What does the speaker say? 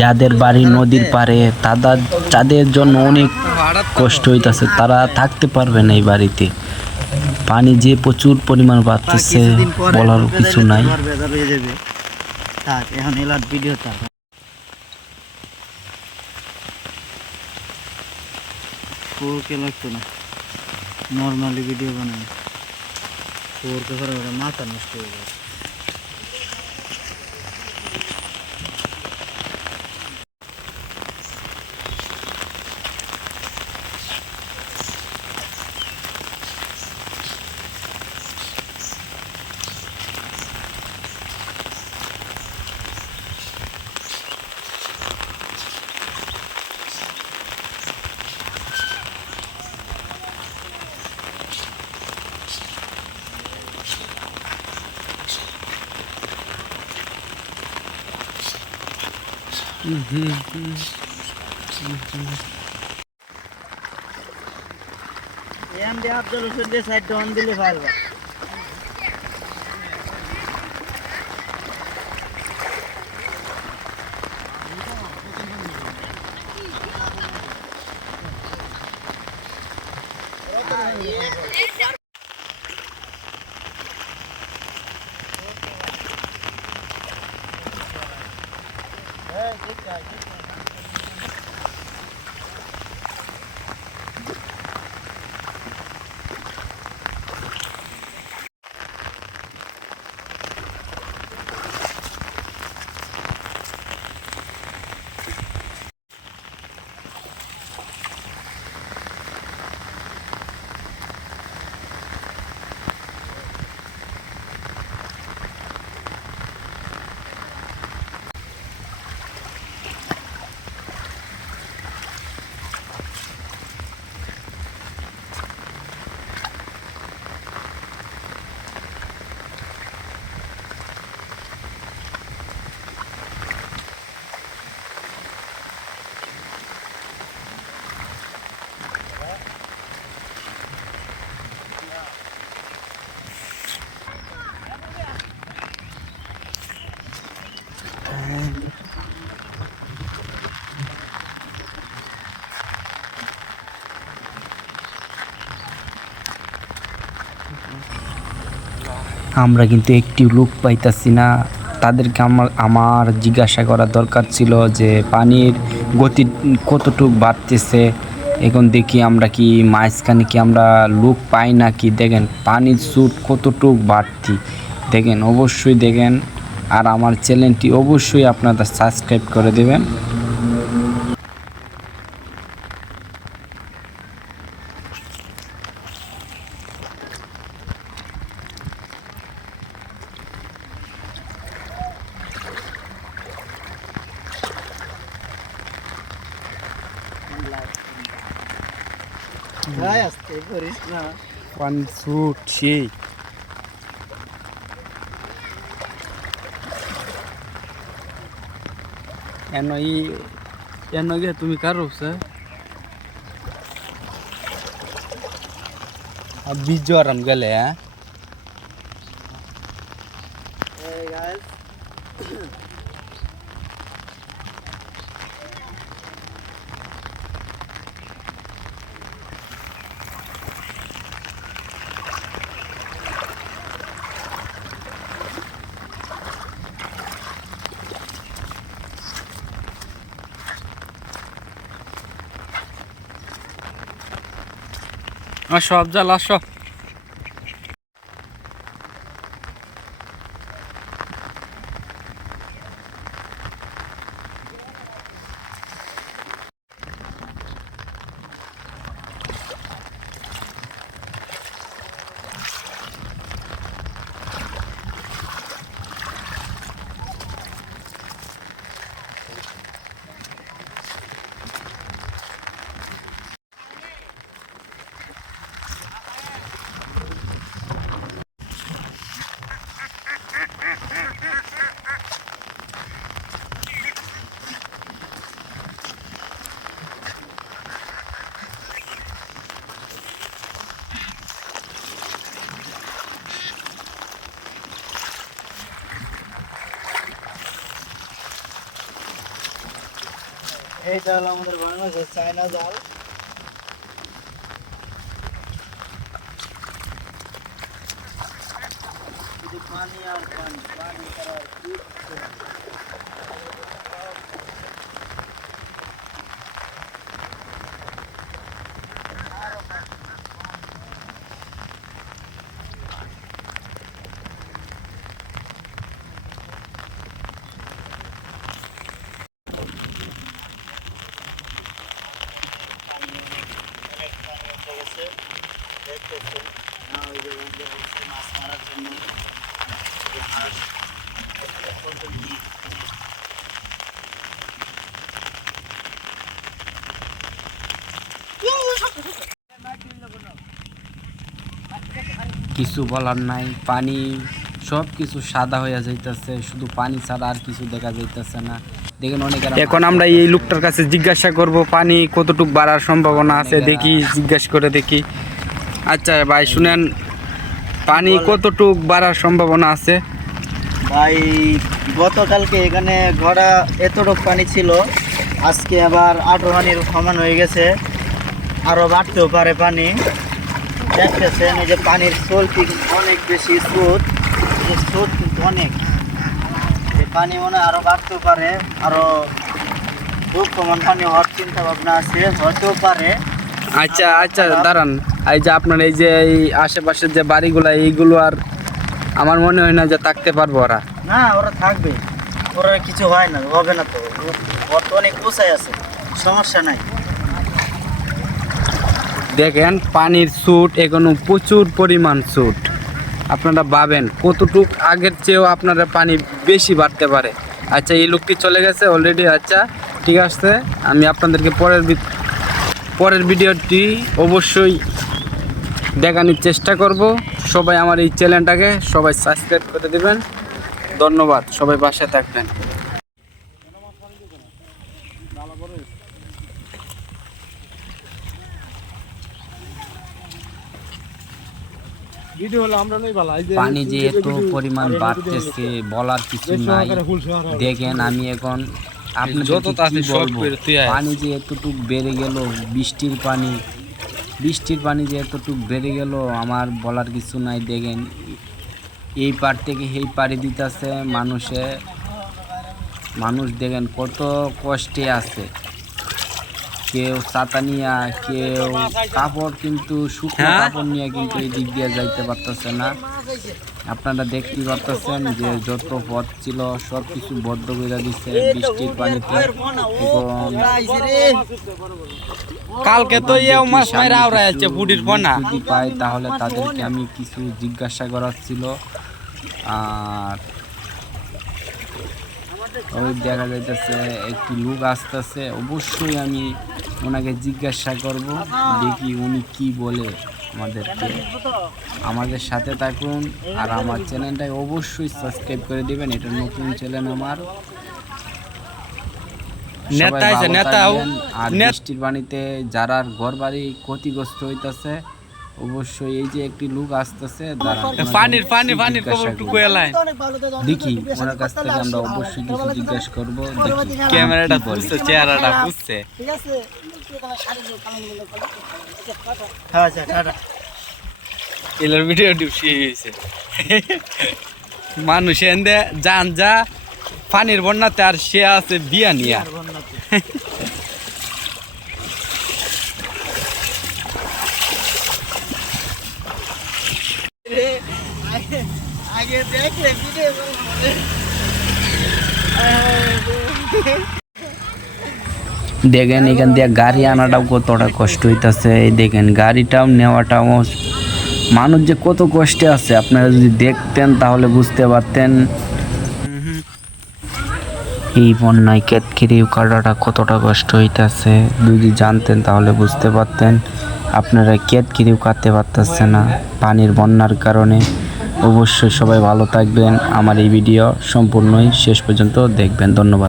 যাদের বাড়ি নদীর পাড়ে তাদের জন্য অনেক কষ্ট হইতাছে, তারা থাকতে পারবে না এই বাড়িতে। পানি যে প্রচুর পরিমাণ বাড়তেছে বলার কিছু নাই। নর্মালি ভিডিও বানাই মাথা নষ্ট হয়ে যায়। সাইড ডন দিলে ভালো। আমরা কিন্তু একটি লোক পাইতাছি না। তাদেরকে আমার জিজ্ঞাসা করা দরকার ছিল যে পানির গতি কতটুক বাড়তেছে। এখন দেখি আমরা কি মাঝখানে কি আমরা লোক পাই নাকি। দেখেন পানির স্রোত কতটুক বাড়তি, দেখেন অবশ্যই দেখেন। আর আমার চ্যানেলটি অবশ্যই আপনারা সাবস্ক্রাইব করে দেবেন। পানি স্রোত সেই এন গে তুমি কারো স্যার বীজ আরাম গেলে হ্যাঁ। আসো আফজাল আসো। এইটা হলো আমাদের বাংলাদেশের চায়না জাল। শুধু পানি আর পানি, পানি ছাড়া আর কিচ্ছু না। অনেক পানি উঠে গেছে, দেখতেছেন না? ওই যে বন্ধ হচ্ছে মাছ মারার জন্য। এই হাঁস কত কি কিছু বলার নাই, পানি সব কিছু সাদা হয়ে যাইতেছে, শুধু পানি ছাড়া আর কিছু দেখা যাইতেছে না। দেখেন অনেক। এখন আমরা এই লোকটার কাছে জিজ্ঞাসা করব পানি কতটুকু বাড়ার সম্ভাবনা আছে, দেখি জিজ্ঞাসা করে দেখি। আচ্ছা ভাই শুনেন, পানি কতটুক বাড়ার সম্ভাবনা আছে? ভাই, গতকালকে এখানে ঘোড়া এতটুক পানি ছিল, আজকে আবার 18 পানির সমান হয়ে গেছে, আরও বাড়তেও পারে পানি। দেখতেছেন এই যে পানির স্রোত কিন্তু অনেক বেশি স্রোত, এই স্রোত কিন্তু অনেক। এই পানি মনে হয় আরও বাড়তেও পারে, আরও খুব কমান পানি হওয়ার চিন্তা ভাবনা আছে, হতেও পারে। আচ্ছা আচ্ছা দাঁড়ান, এই যে আপনার এই যে এই আশেপাশের যে বাড়িগুলো, এইগুলো আর আমার মনে হয় না যে থাকতে পারবো ওরা। না, ওরা থাকবে, ওরা কিছু হয় না, হবে না তো। ওর তো অনেক উঁচাই আছে, সমস্যা নাই। দেখেন পানির স্রোত এখনো প্রচুর পরিমাণ স্রোত। আপনারা ভাবেন কতটুক আগের চেয়েও আপনারা পানি বেশি বাড়তে পারে। আচ্ছা এই লোকটি চলে গেছে অলরেডি। আচ্ছা ঠিক আছে, আমি আপনাদেরকে পরের ভিডিওটি অবশ্যই দেখানোর চেষ্টা করব। সবাই আমার এই চ্যানেলটাকে সবাই সাবস্ক্রাইব করে দেবেন। ধন্যবাদ, সবাই পাশে থাকবেন। পানি যে এত পরিমাণ বাড়তেছে বলার কিছু নাই। দেখেন আমি এখন আপনাদেরকে কি বলবো, পানি যে এতটুকু বেড়ে গেল, বৃষ্টির পানি যে এতটুকু বেড়ে গেল আমার বলার কিছু নাই। দেখেন এই পার থেকে এই পাড়ি দিতেছে মানুষ দেখেন কত কষ্টে আছে। কেউ ছাতা নিয়ে, কেউ কাপড় কিন্তু শুকনো কাপড় নিয়ে কিন্তু এই দিক দিয়ে যাইতে পারতেছে না। আপনারা দেখতে পারতেছেন যে যত পথ ছিল সব কিছু বদ্ধ করে দিচ্ছে বৃষ্টির পানিতে। কালকে তো ইয়ে মাছ মাইরা আওড়া আছে বুড়ির পোনা। যদি পাই তাহলে তাদেরকে আমি কিছু জিজ্ঞাসা করার ছিল। আর ওই দেখা যাইতেছে একটি লোক আসতেছে, অবশ্যই আমি ওনাকে জিজ্ঞাসা করব, দেখি উনি কি বলে আমাদেরকে। আমাদের সাথে থাকুন আর আমার চ্যানেলটাকে অবশ্যই সাবস্ক্রাইব করে দিবেন। এটা নতুন চ্যানেল আমার। আর বৃষ্টির পানিতে যারা ঘর বাড়ি ক্ষতিগ্রস্ত হইতেছে, অবশ্যই এই যে একটি লোক আসতেছে, দেখি ওনার কাছ থেকে আমরা অবশ্যই কিছু জিজ্ঞাসা করবো। ক্যামেরাটা বুঝছে, চেহারাটা বুঝছে। এলার ভিডিও ডিপসি হয়েছে মানুষ এনে যান যা পানির বন্যাতে, আর সে আছে বিয়া নিয়া। দেখেন এখান দিয়ে গাড়ি আনাটাও কতটা কষ্ট হইতেছে। এই দেখেন গাড়িটাও নেওয়াটাও, মানুষ যে কত কষ্টে আছে আপনারা যদি দেখতেন তাহলে বুঝতে পারতেন। এই বন্যায় কেতকিরিও কাটাটা কতটা কষ্ট হইতেছে, যদি জানতেন তাহলে বুঝতে পারতেন। আপনারা কেতকিরিও কাটতে পারতেছে না পানির বন্যার কারণে। অবশ্যই সবাই ভালো থাকবেন, আমার এই ভিডিও সম্পূর্ণই শেষ পর্যন্ত দেখবেন। ধন্যবাদ।